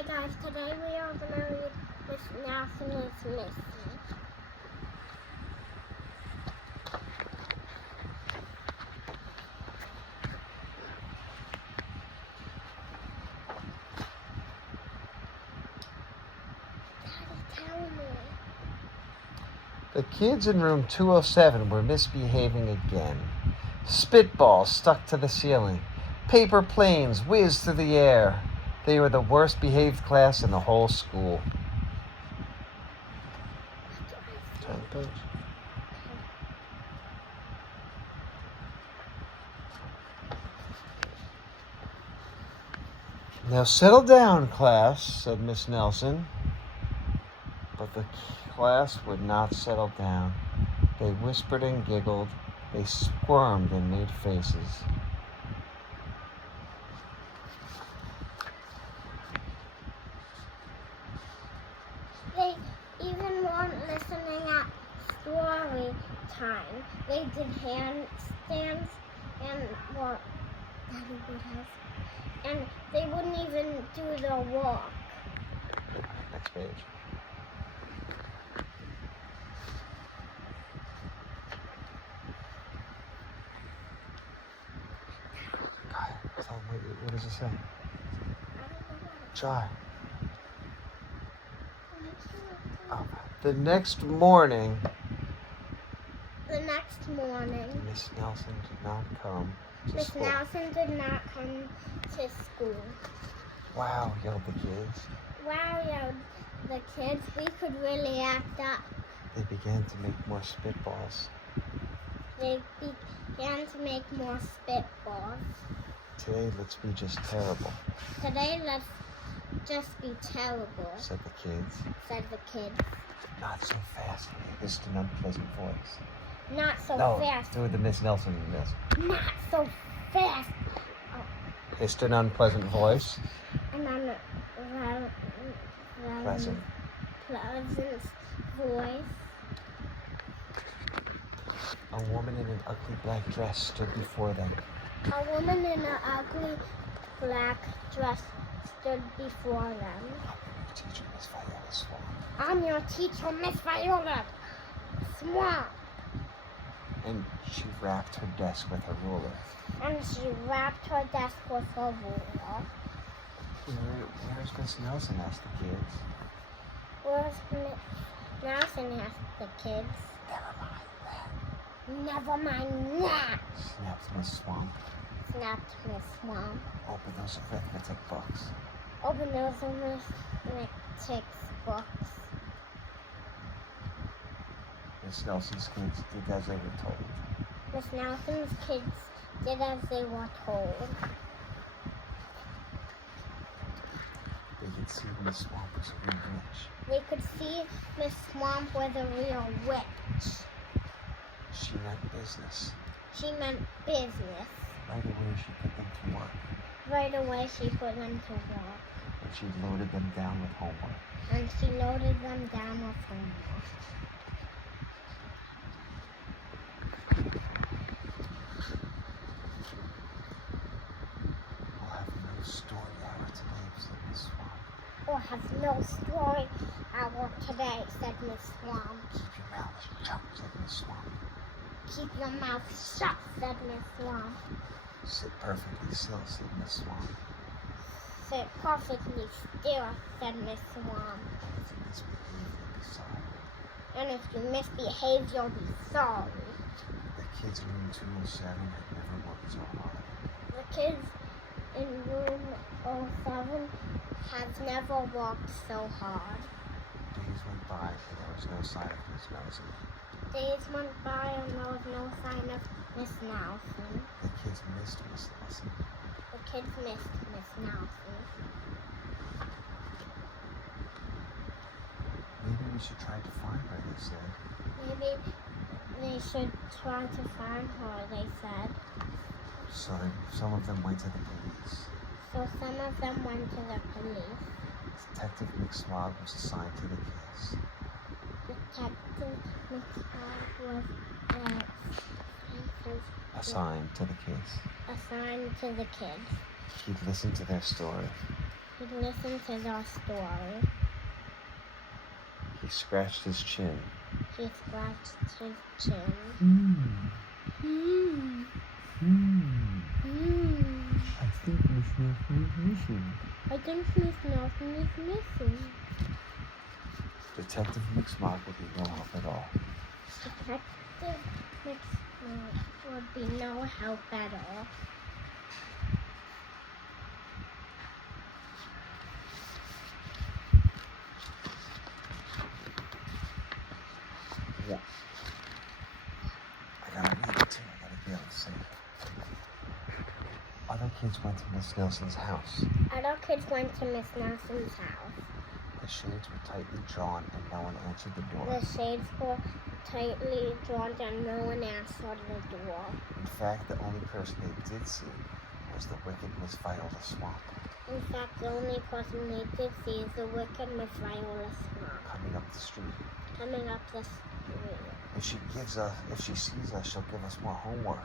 Hi guys, today we are going to read Miss Nelson is Missing. Daddy, tell me. The kids in room 207 were misbehaving again. Spitballs stuck to the ceiling. Paper planes whizzed through the air. They were the worst behaved class in the whole school. Turn the page. Now settle down, class, said Miss Nelson. But the class would not settle down. They whispered and giggled. They squirmed and made faces. They even weren't listening at story time. They did handstands and what Daddy would have. And they wouldn't even do the walk. Next page. What does it say? Try. Oh. The next morning, Miss Nelson did not come to school. Miss Nelson did not come to school. Wow, yelled the kids. Wow, yelled the kids. We could really act up. They began to make more spitballs. Today, let's be just terrible. Today, let's just be terrible, said the kids. Not so fast, they hissed an unpleasant voice. Not so fast. Do the Miss Nelson in this. Not so fast. Hissed an unpleasant voice. And then Pleasant voice. A woman in an ugly black dress stood before them. A woman in an ugly black dress stood before them. I'm your teacher, Miss Viola Swan. And she rapped her desk with her ruler. Where's Miss Nelson? Asked the kids. Where's Miss Nelson? Asked the kids. Never mind that. Snapped Miss Swamp. Open those arithmetic books. Miss Nelson's kids did as they were told. Miss Nelson's kids did as they were told. They could see Miss Swamp was a real witch. They could see Miss Swamp was a real witch. She meant business. Right away she put them to work. And she loaded them down with homework. We'll have no story hour today, said Miss Swamp. We'll have no story hour today, said Miss Swamp. Keep your mouth shut, said Miss Swamp. Keep your mouth shut, said Miss Swamp. Sit perfectly still, said Miss Swamp. Sit perfectly still, said Miss Swamp. And if you misbehave, you'll be sorry. And if you misbehave, you'll be sorry. The kids in room 207 had never worked so hard. The kids in room 07 have never worked so hard. Days went by and there was no sign of Miss Nelson. Days went by and there was no sign of Miss Nelson. The kids missed Miss Nelson. Maybe we should try to find her, they said. Maybe they should try to find her, they said. So some of them went to the police. Detective McSwab was assigned to the case. Assigned to the kids. He'd listen to their story. He listened to the story. He scratched his chin. He scratched his chin. I think Miss Nelson is missing. I think Miss Nelson is missing. Detective McSmog would be no help at all. Detective McSmog would be no help at all. Yeah. I gotta read it too. I gotta be able to say it. Other kids went to Miss Nelson's house. Other kids went to Miss Nelson's house. The shades were tightly drawn and no one answered the door. The shades were tightly drawn and no one answered the door. In fact, the only person they did see was the wicked Miss Viola Swamp. In fact, the only person they did see is the wicked Miss Viola Swamp Coming up the street. coming up the street. If she sees us, she'll give us more homework.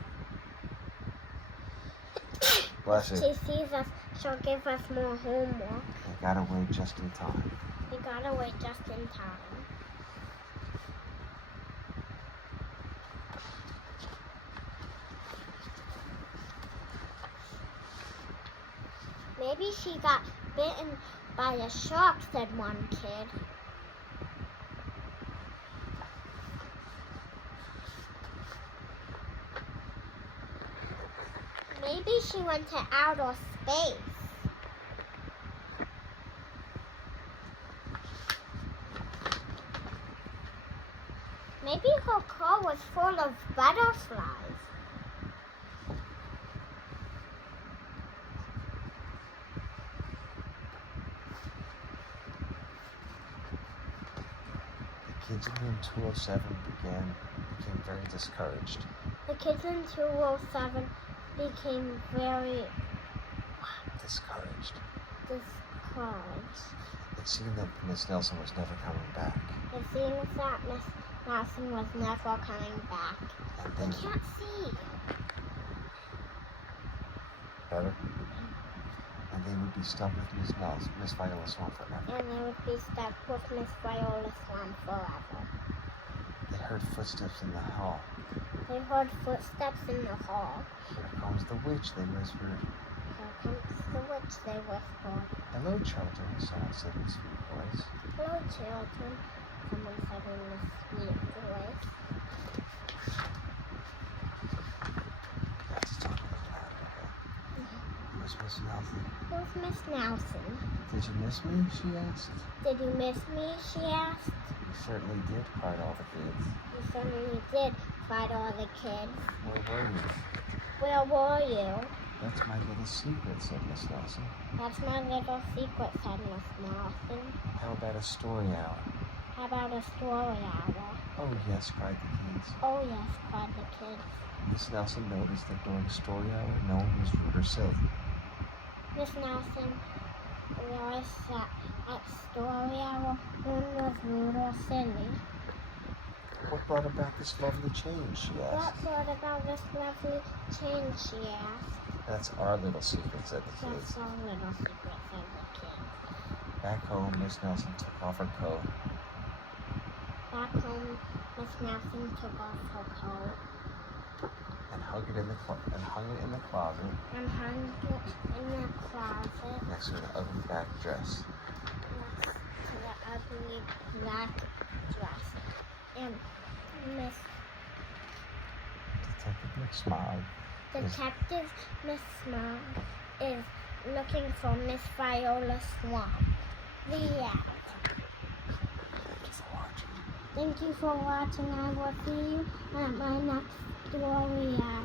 Bless If her. she sees us, she'll give us more homework. They got away just in time. We got away just in time. Maybe she got bitten by a shark, said one kid. Maybe she went to outer space. Maybe her car was full of butterflies. The kids in room 207 became very discouraged. The kids in 207 became very Discouraged. discouraged. It seemed that Miss Nelson was never coming back. It seems that Miss Nelson was never coming back. And They then, can't see. better? And they would be stuck with Miss Viola Swamp forever. And they would be stuck with Miss Viola Swamp forever. They heard footsteps in the hall. They heard footsteps in the hall. Here comes the witch, they whispered. Here comes the witch, they whispered. Hello, children, someone said in a sweet voice. Hello, children, someone said in a sweet voice. Let's talk a little louder, okay? Where's Miss Nelson? Who's Miss Nelson? Did you miss me? She asked. Did you miss me? She asked. You certainly did, cried all the kids. You certainly did, cried all the kids. Where were you? Where were you? That's my little secret, said Miss Nelson. That's my little secret, said Miss Nelson. How about a story hour? How about a story hour? Oh, yes, cried the kids. Oh yes, cried the kids. Miss Nelson noticed that during story hour, no one was rude or silly. Miss Nelson realized that at story hour, no one was rude or silly. What brought about this lovely change, she What asked. brought about this lovely change, she asked. That's our little secret, said the That's kids. our little secret, said the kids. Back home, Miss Nelson took off her coat. Back home, Miss Nelson took off her coat And hung it in the closet and hung it in the closet next to an ugly black dress. next to the ugly black dress. And Miss Detective Miss Smog is looking for Miss Viola Swamp. The end. Thank you for watching. Thank you for watching. I will see you at my next story hour.